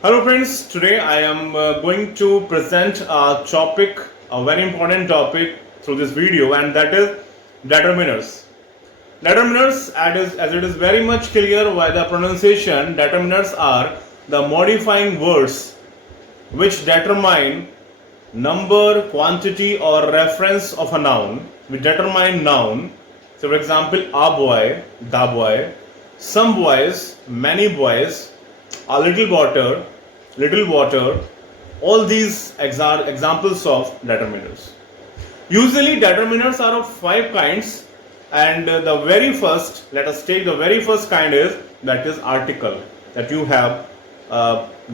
Hello friends, today I am going to present a topic, a very important topic through this video, and that is determiners. Determiners, as it is very much clear by the pronunciation, determiners are the modifying words which determine number, quantity or reference of a noun. We determine noun. So for example, a boy, the boy, some boys, many boys, a little water, all these examples of determiners. Usually determiners are of five kinds, and the very first, let us take the very first kind is that is article, that you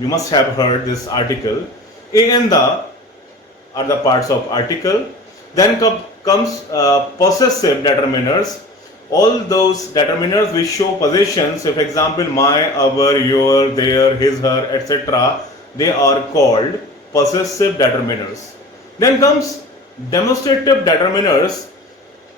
must have heard this article. A and the are the parts of article. Then comes possessive determiners. All those determiners which show possessions, so for example my, our, your, their, his, her, etc., they are called possessive determiners. Then comes demonstrative determiners,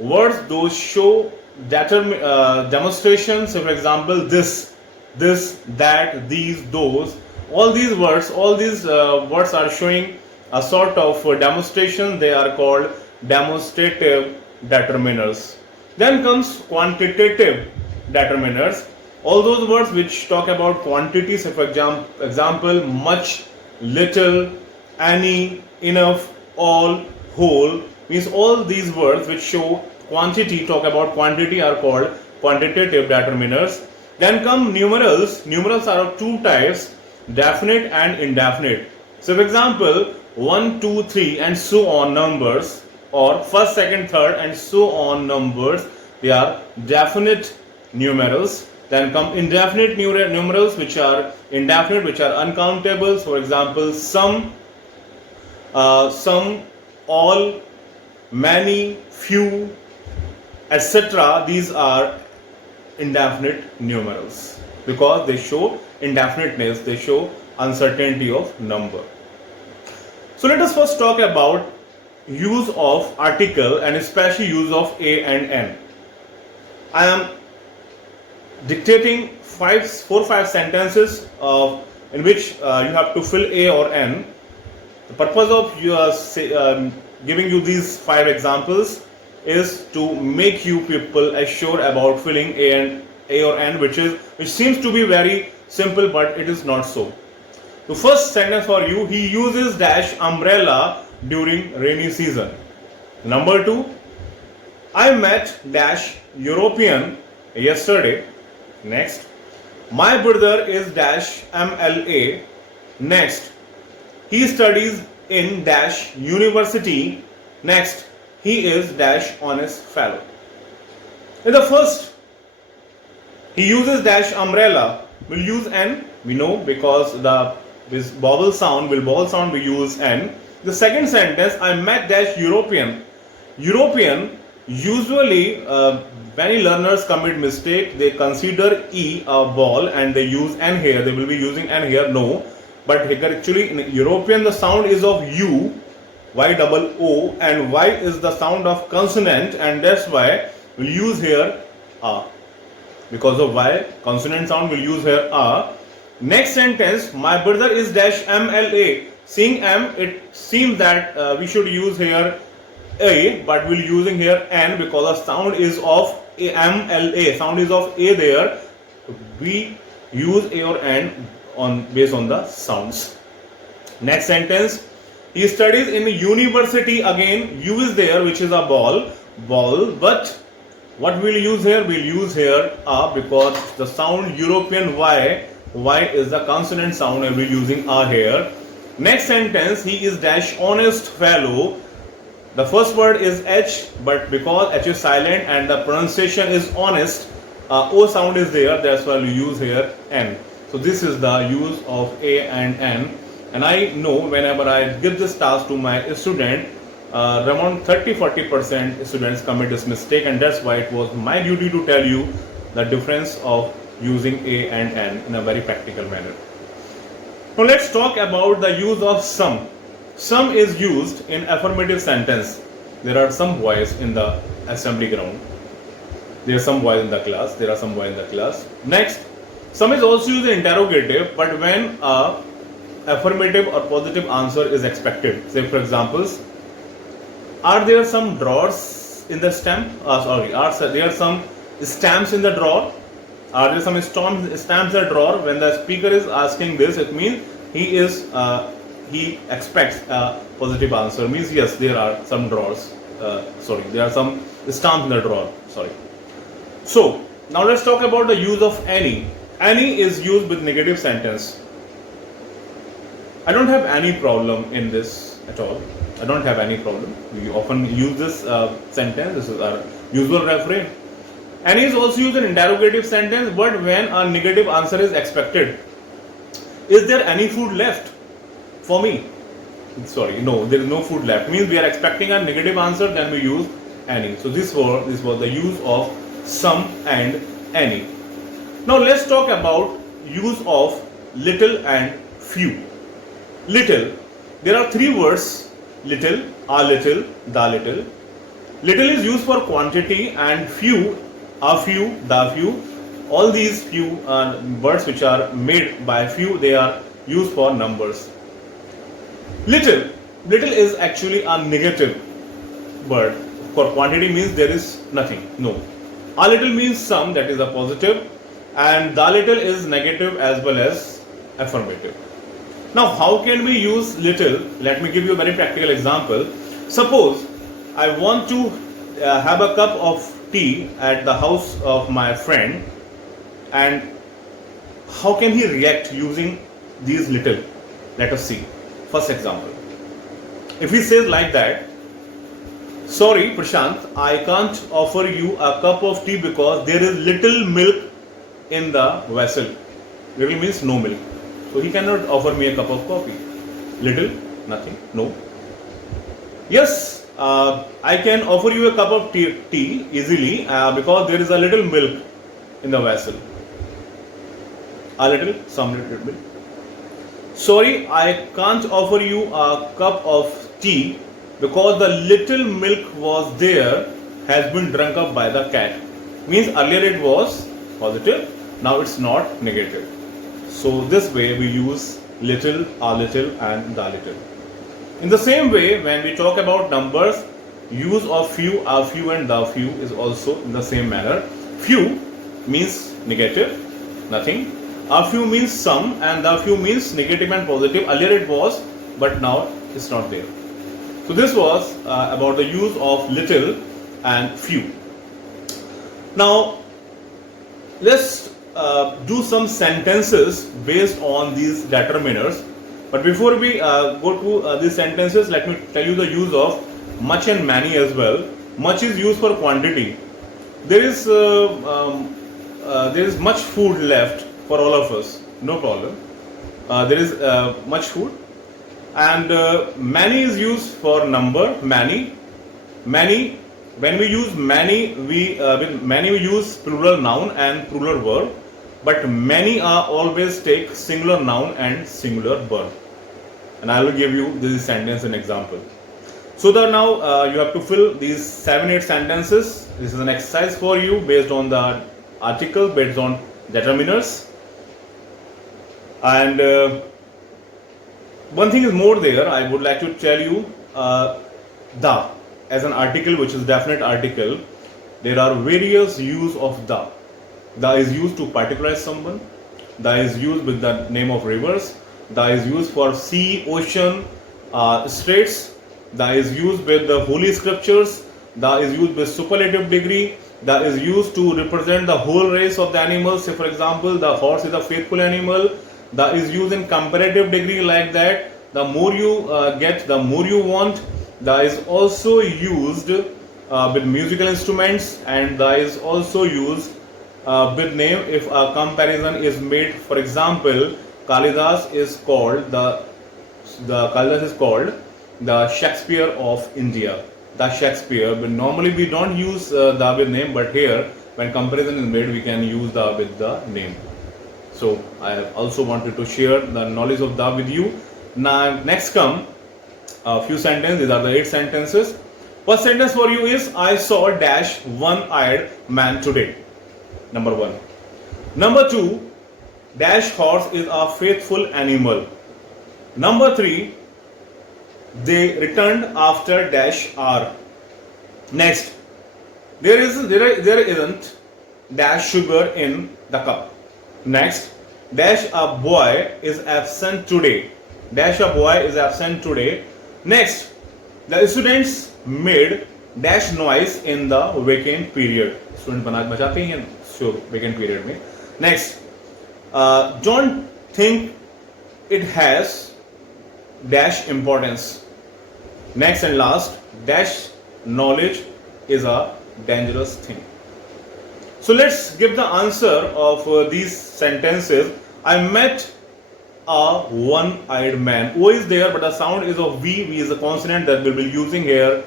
words those show demonstrations, so for example this, that, these, those, all these words are showing a sort of demonstration. They are called demonstrative determiners. Then comes quantitative determiners, all those words which talk about quantities, so for example much, little, any, enough, all, whole, means all these words which show quantity, talk about quantity, are called quantitative determiners. Then come numerals. Numerals are of two types, definite and indefinite. So for example 1, 2, 3 and so on numbers, or first, second, third and so on numbers, they are definite numerals. Then come indefinite numerals, which are indefinite, which are uncountable. For example some, all, many, few, etc. These are indefinite numerals because they show indefiniteness, they show uncertainty of number. So let us first talk about use of article and especially use of a and n. I am dictating 4-5 sentences in which you have to fill a or n. The purpose of giving you these 5 examples is to make you people assured about filling a or n, which seems to be very simple, but it is not so. The first sentence for you: he uses dash umbrella during rainy season. Number 2, I met dash European yesterday. Next, my brother is dash MLA. Next, he studies in dash university. Next, he is dash honest fellow. In the first, he uses dash umbrella, will use n, we know, because this vowel sound we use n. The second sentence, I met dash European. European, usually many learners commit mistake. They consider E a ball and they use n here. They will be using n here. No, but here actually in European the sound is of U, Y double O, and Y is the sound of consonant, and that's why we'll use here a. Because of Y consonant sound, we'll use here a. Next sentence, my brother is dash MLA. Seeing M, it seems that we should use here A, but we're using here N because the sound is of MLA. Sound is of A there. We use A or N based on the sounds. Next sentence, he studies in university. Again, U is there, which is a ball, but what we'll use here? We'll use here A because the sound European Y is the consonant sound, and we're using A here. Next sentence, he is dash honest fellow. The first word is H, but because H is silent and the pronunciation is honest, O sound is there, that's why we use here N. So this is the use of A and N. And I know whenever I give this task to my student, around 30-40% students commit this mistake, and that's why it was my duty to tell you the difference of using A and N in a very practical manner. Now let's talk about the use of some. Some is used in affirmative sentence. There are some boys in the assembly ground. There are some boys in the class. Next, some is also used in interrogative, but when a affirmative or positive answer is expected. Say for examples, are there some drawers in the stamp? Are there some stamps in the drawer? Are there some stamps in the drawer? When the speaker is asking this, it means he expects a positive answer. Means yes, there are some drawers. There are some stamps in the drawer. So now let's talk about the use of any. Any is used with negative sentence. I don't have any problem in this at all. I don't have any problem. We often use this sentence. This is our usual refrain. Any is also used in interrogative sentence, but when a negative answer is expected. Is there any food left for me? No, there is no food left. Means we are expecting a negative answer, then we use any. So this was the use of some and any. Now let's talk about use of little and few. Little. There are three words: little, a little, the little. Little is used for quantity, and few, a few, the few. All these few words which are made by few, they are used for numbers. Little is actually a negative word. For quantity means there is nothing, no. A little means some, that is a positive, and the little is negative as well as affirmative. Now how can we use little? Let me give you a very practical example. Suppose I want to have a cup of tea at the house of my friend, and how can he react using these little? Let us see. First example. If he says like that, sorry Prashant, I can't offer you a cup of tea because there is little milk in the vessel. Little means no milk. So he cannot offer me a cup of coffee. Little, nothing, no. Yes, I can offer you a cup of tea easily because there is a little milk in the vessel. A little, some little bit. Sorry, I can't offer you a cup of tea because the little milk was there has been drunk up by the cat. Means earlier it was positive, now it's not negative. So this way we use little, a little and the little. In the same way, when we talk about numbers, use of few, a few and the few is also in the same manner. Few means negative, nothing. A few means some, and the few means negative and positive. Earlier it was, but now it's not there. So this was about the use of little and few. Now let's do some sentences based on these determiners. But before we go to these sentences, let me tell you the use of much and many as well. Much is used for quantity. There is much food left for all of us, no problem. There is much food. And many is used for number, many. When we use many, with many we use plural noun and plural verb, but many are always take singular noun and singular verb. And I will give you this sentence and example. So that now you have to fill these 7-8 sentences. This is an exercise for you based on the article, based on determiners. And one thing is more there, I would like to tell you, the as an article, which is definite article, there are various use of the. The is used to particularize someone. The is used with the name of rivers. The is used for sea, ocean, straits. The is used with the holy scriptures. The is used with superlative degree. The is used to represent the whole race of the animals. Say for example, the horse is a faithful animal. The is used in comparative degree like that. The more you get, the more you want. The is also used with musical instruments, and the is also used with name if a comparison is made. For example, Kalidas is called the Shakespeare of India. The Shakespeare, but normally we don't use the with name, but here when comparison is made we can use the with the name. So I also wanted to share the knowledge of the with you. Now next come a few sentences. These are the 8 sentences. First sentence for you is, I saw dash one-eyed man today. Number 1. Number 2, dash horse is a faithful animal. Number 3, they returned after dash R. Next, there isn't dash sugar in the cup. Next, dash a boy is absent today. Dash a boy is absent today. Next, the students made dash noise in the vacant period. Student बजाते ही हैं vacant period में. Next, don't think it has dash importance. Next and last, dash knowledge is a dangerous thing. So let's give the answer of these sentences. I met a one-eyed man. O is there, but the sound is of V. V is a consonant that we'll be using here.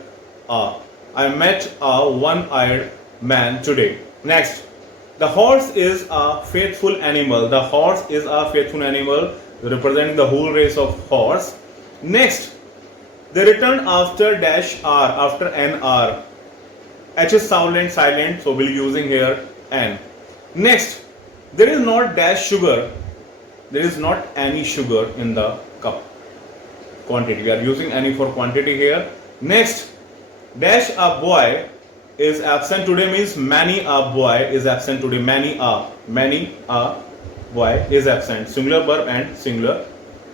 I met a one-eyed man today. Next, the horse is a faithful animal. The horse is a faithful animal, representing the whole race of horse. Next, they return after dash R, after an R. H is silent, so we'll be using here N. Next, there is not dash sugar. There is not any sugar in the cup. Quantity. We are using any for quantity here. Next, dash a boy is absent today means many a boy is absent today. Many a boy is absent. Singular verb and singular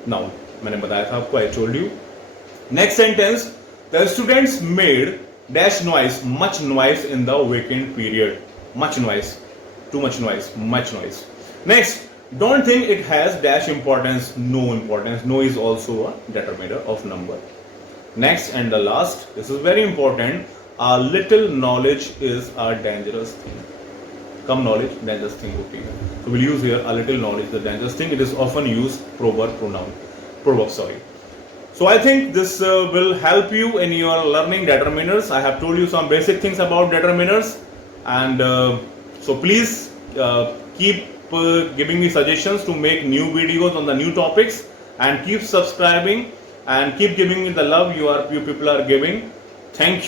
noun. मैंने बताया था आपको. I told you. Next sentence, the students made dash noise, much noise in the vacant period. Much noise, too much noise, much noise. Next, don't think it has dash importance, no importance. No is also a determiner of number. Next and the last, this is very important, a little knowledge is a dangerous thing. Come knowledge, dangerous thing होती है. So we'll use here a little knowledge, the dangerous thing. It is often used proverb. So I think this will help you in your learning determiners. I have told you some basic things about determiners, and so please keep giving me suggestions to make new videos on the new topics, and keep subscribing and keep giving me the love you people are giving. Thank you.